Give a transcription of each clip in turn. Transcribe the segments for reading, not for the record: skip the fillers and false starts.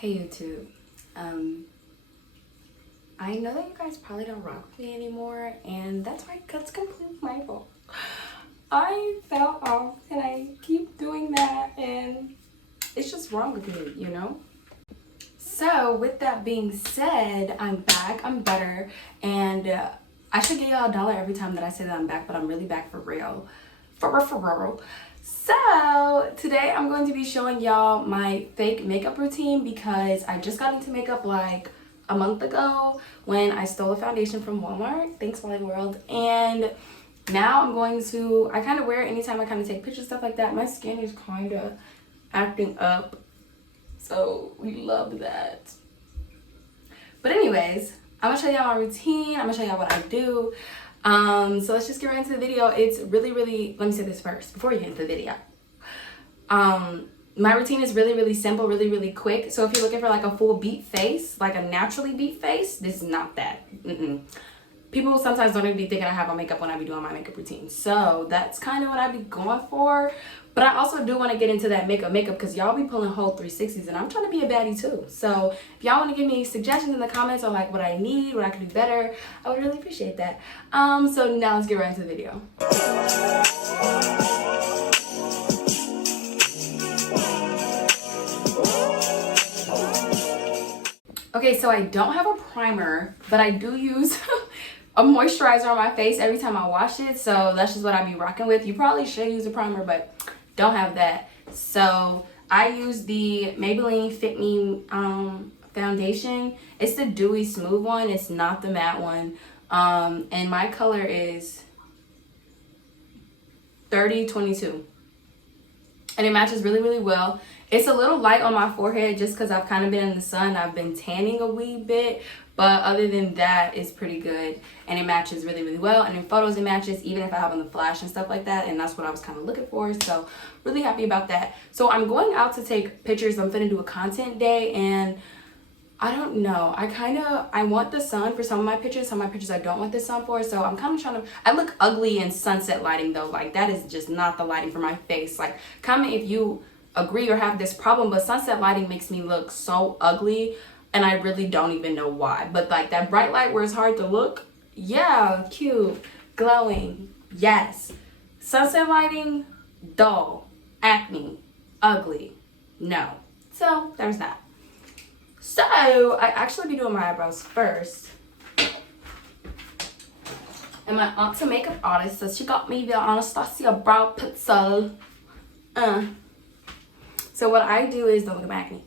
Hey YouTube, I know that you guys probably don't rock with me anymore, and that's completely my fault. I fell off and I keep doing that, and it's just wrong with me, you know? So with that being said, I'm back, I'm better, and I should give y'all $1 every time that I say that I'm back, but I'm really back for real. For real. So today I'm going to be showing y'all my fake makeup routine because I just got into makeup like a month ago when I stole a foundation from Walmart. Thanks, Wally World. And now I kind of wear it anytime I kind of take pictures, stuff like that. My skin is kind of acting up, so we love that. But anyways, I'm gonna show y'all my routine. I'm gonna show y'all what I do. So let's just get right into the video. It's really, let me say this first before you get into the video. My routine is really simple, really quick. So if you're looking for like a full beat face, like a naturally beat face, this is not that. People sometimes don't even be thinking I have on makeup when I be doing my makeup routine. So that's kind of what I be going for. But I also do want to get into that makeup because y'all be pulling whole 360s and I'm trying to be a baddie too. So if y'all want to give me suggestions in the comments on like what I need, what I can do better, I would really appreciate that. So now let's get right into the video. Okay, so I don't have a primer, but I do use a moisturizer on my face every time I wash it. So that's just what I be rocking with. You probably should use a primer, but don't have that. So I use the Maybelline Fit Me foundation. It's the dewy smooth one. It's not the matte one. And my color is 3022. And it matches really well. It's a little light on my forehead just because I've kind of been in the sun. I've been tanning a wee bit. But other than that, it's pretty good. And it matches really well. And in photos, it matches even if I have on the flash and stuff like that. And that's what I was kind of looking for. So really happy about that. So I'm going out to take pictures. I'm finna do a content day. And I don't know. I want the sun for some of my pictures. Some of my pictures I don't want the sun for. So I'm kind of trying to, I look ugly in sunset lighting though. Like that is just not the lighting for my face. Like comment if you agree or have this problem, but sunset lighting makes me look so ugly and I really don't even know why. But like that bright light where it's hard to look, yeah, cute, glowing, yes. Sunset lighting, dull, acne, ugly, no. So there's that. So I actually be doing my eyebrows first. And my aunt's a makeup artist, so she got me the Anastasia brow pencil. So what I do is, don't look at my acne.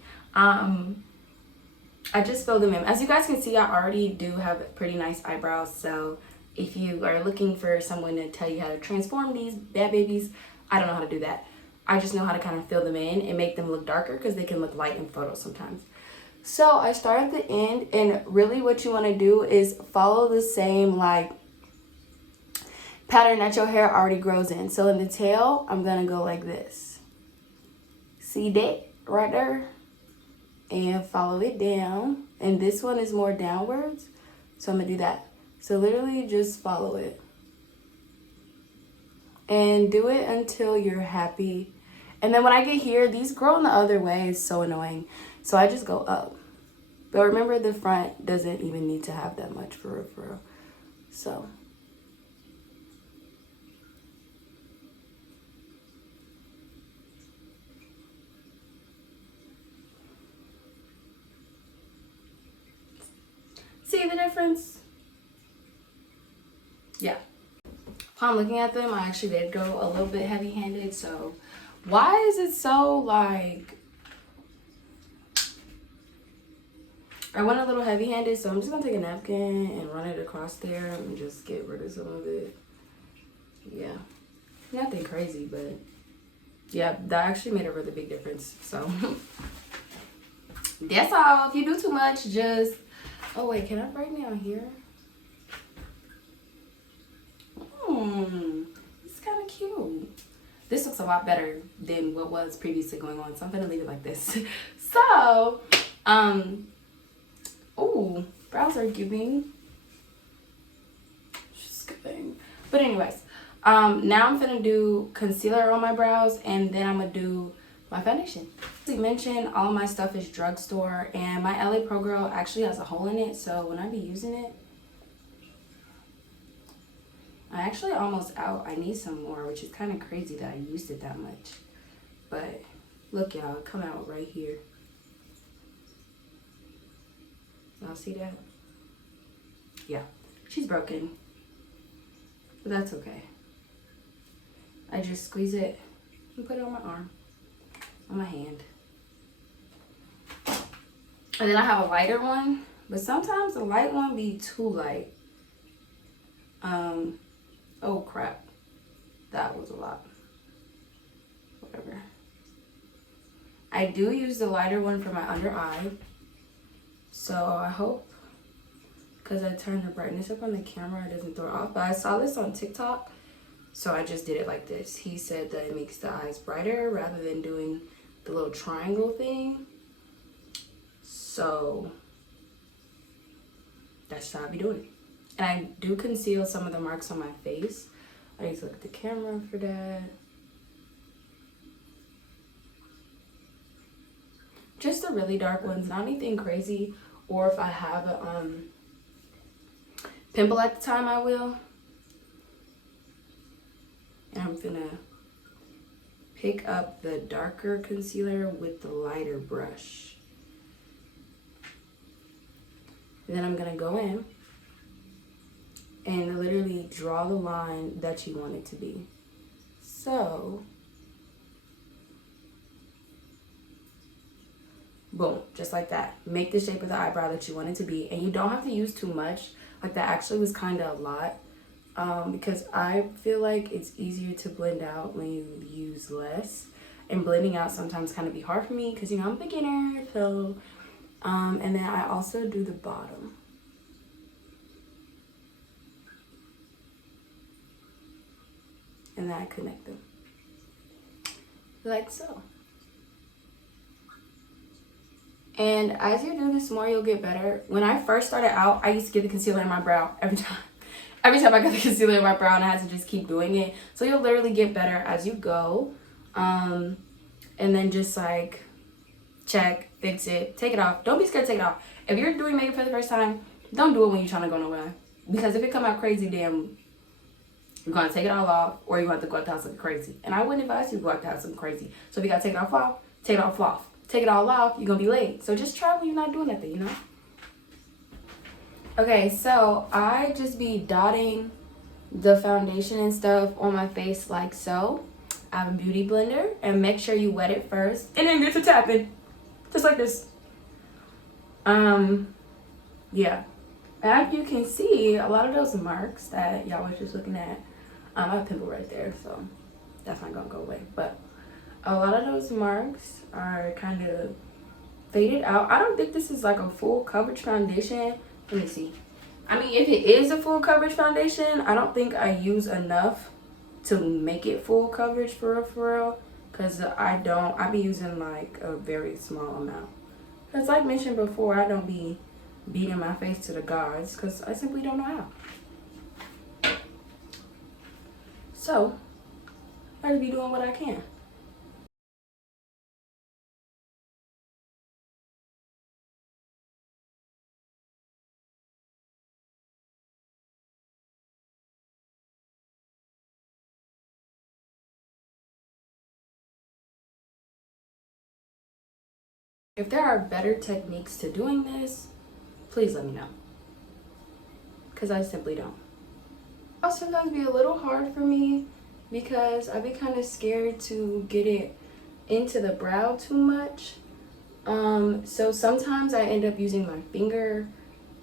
I just fill them in. As you guys can see, I already do have pretty nice eyebrows. So if you are looking for someone to tell you how to transform these bad babies, I don't know how to do that. I just know how to kind of fill them in and make them look darker because they can look light in photos sometimes. So I start at the end, and really what you want to do is follow the same like pattern that your hair already grows in. So in the tail, I'm going to go like this. See that right there? And follow it down. And this one is more downwards. So I'm going to do that. So literally just follow it. And do it until you're happy. And then when I get here, these grow in the other way. It's so annoying. So I just go up. But remember, the front doesn't even need to have that much for real. So. See the difference? Yeah. Upon looking at them, I actually did go a little bit heavy-handed. So why is it so like, I went a little heavy-handed, so I'm just gonna take a napkin and run it across there and just get rid of some of it. Yeah, nothing crazy, but yeah, that actually made a really big difference. So that's all. If you do too much, just, oh wait, can I brighten down here? It's kind of cute. This looks a lot better than what was previously going on, so I'm gonna leave it like this. So, oh, brows are giving. Just kidding. But anyways, now I'm gonna do concealer on my brows, and then I'm gonna do my foundation. previously mentioned, all of my stuff is drugstore, and my LA Pro Girl actually has a hole in it, so when I be using it, I actually almost out. I need some more, which is kind of crazy that I used it that much. But look, y'all, it come out right here. Y'all see that? Yeah, she's broken, but that's okay. I just squeeze it and put it on my arm, on my hand. And then I have a lighter one, but sometimes the light one be too light. Oh crap, that was a lot. Whatever. I do use the lighter one for my under eye, so I hope, because I turned the brightness up on the camera, it doesn't throw it off. But I saw this on TikTok, so I just did it like this. He said that it makes the eyes brighter rather than doing the little triangle thing. So that's how I be doing it. And I do conceal some of the marks on my face. I need to look at the camera for that. Just the really dark ones, not anything crazy. Or if I have a pimple at the time, I will. And I'm gonna pick up the darker concealer with the lighter brush. And then I'm gonna go in and literally draw the line that you want it to be. So, boom, just like that. Make the shape of the eyebrow that you want it to be. And you don't have to use too much. Like that actually was kind of a lot. Because I feel like it's easier to blend out when you use less. And blending out sometimes kind of be hard for me because, you know, I'm a beginner. So, and then I also do the bottom. And then I connect them. Like so. And as you do this more, you'll get better. When I first started out, I used to get the concealer in my brow every time. Every time I got the concealer in my brow, and I had to just keep doing it. So you'll literally get better as you go. And then just like check, fix it, take it off. Don't be scared to take it off. If you're doing makeup for the first time, don't do it when you're trying to go nowhere. Because if it come out crazy, then you're going to take it all off, or you're going to have to go out the house looking crazy. And I wouldn't advise you to go out the house looking crazy. So if you got to take it off, take it off. Take it all off, you're going to be late. So just try when you're not doing nothing, you know? Okay, so I just be dotting the foundation and stuff on my face like so. I have a beauty blender, and make sure you wet it first. And then get to tapping. Just like this. Yeah. As you can see, a lot of those marks that y'all was just looking at, I have a pimple right there, so that's not gonna go away. But a lot of those marks are kind of faded out. I don't think this is like a full coverage foundation. Let me see. I mean, if it is a full coverage foundation, I don't think I use enough to make it full coverage for real. Because I be using like a very small amount. Because like mentioned before, I don't be beating my face to the gods because I simply don't know how. So, I just be doing what I can. If there are better techniques to doing this, please let me know. Because I simply don't. It'll sometimes be a little hard for me because I be kind of scared to get it into the brow too much. So sometimes I end up using my finger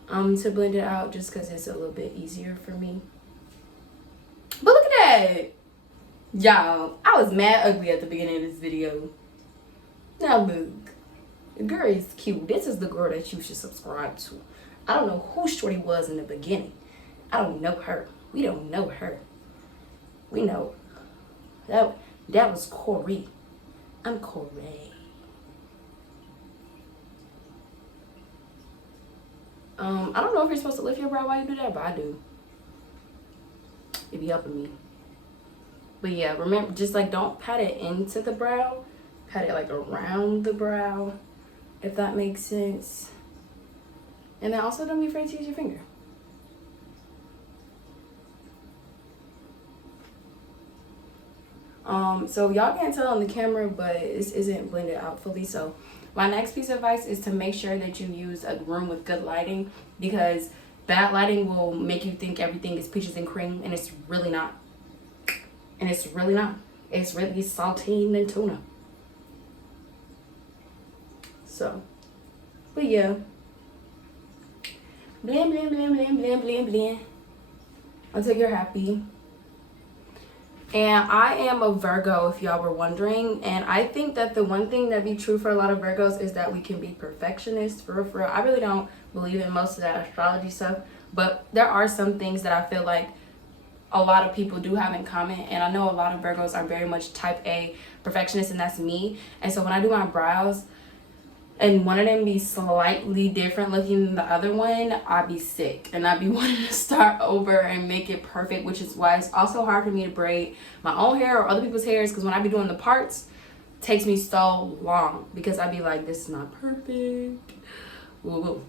to blend it out just because it's a little bit easier for me. But look at that! Y'all, I was mad ugly at the beginning of this video. Now look. The girl is cute. This is the girl that you should subscribe to. I don't know who Shorty was in the beginning. I don't know her. We don't know her. We know that was Corey. I'm Corey. I don't know if you're supposed to lift your brow while you do that, but I do. It be helping me. But yeah, remember, just like don't pat it into the brow. had it like around the brow, if that makes sense. And then also don't be afraid to use your finger. So y'all can't tell on the camera, but this isn't blended out fully. So my next piece of advice is to make sure that you use a room with good lighting, because bad lighting will make you think everything is peaches and cream, and it's really not. And it's really not. It's really saltine and tuna. So, but yeah. Blend, blend, blend, blend, blend, blend, blend. Until you're happy. And I am a Virgo, if y'all were wondering. And I think that the one thing that be true for a lot of Virgos is that we can be perfectionists. For real, for real. I really don't believe in most of that astrology stuff. But there are some things that I feel like a lot of people do have in common. And I know a lot of Virgos are very much type A perfectionists, and that's me. And so when I do my brows, and one of them be slightly different looking than the other one, I'd be sick and I'd be wanting to start over and make it perfect, which is why it's also hard for me to braid my own hair or other people's hairs, because when I be doing the parts, it takes me so long because I'd be like, this is not perfect. Woo woo.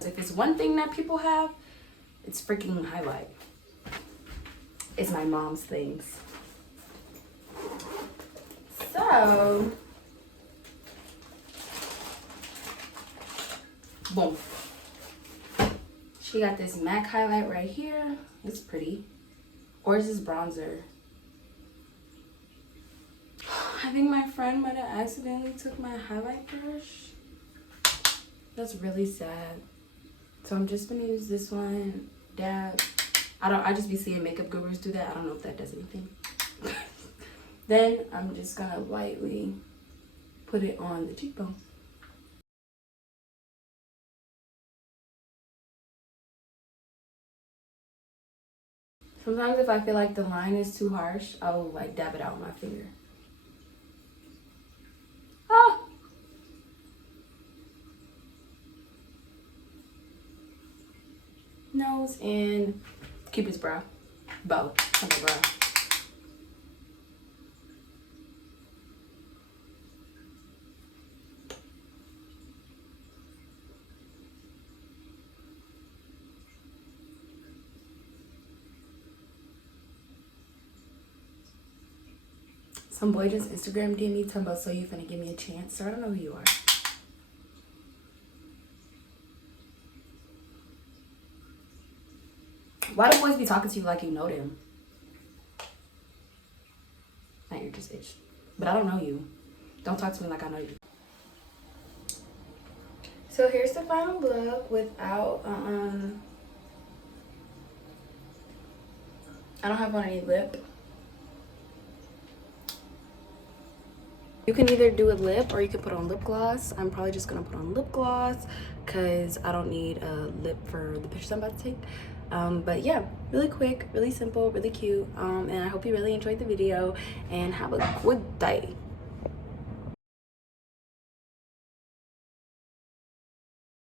If it's one thing that people have, it's freaking highlight. It's my mom's things. So, boom. She got this MAC highlight right here. It's pretty. Or is this bronzer? I think my friend might have accidentally took my highlight brush. That's really sad. So I'm just gonna use this one. Dab. I just be seeing makeup gurus do that. I don't know if that does anything. Then I'm just gonna lightly put it on the cheekbone. Sometimes if I feel like the line is too harsh, I'll like dab it out with my finger. Ah! Nose and Cupid's brow. Bow. Okay, brow. Some boy just Instagram DM me talking about, so you finna give me a chance. So I don't know who you are. Why do boys be talking to you like you know them? Now you're just itch. But I don't know you. Don't talk to me like I know you. So here's the final look without, I don't have on any lip. You can either do a lip or you can put on lip gloss. I'm probably just gonna put on lip gloss because I don't need a lip for the pictures I'm about to take. But yeah, really quick, really simple, really cute. And I hope you really enjoyed the video and have a good day.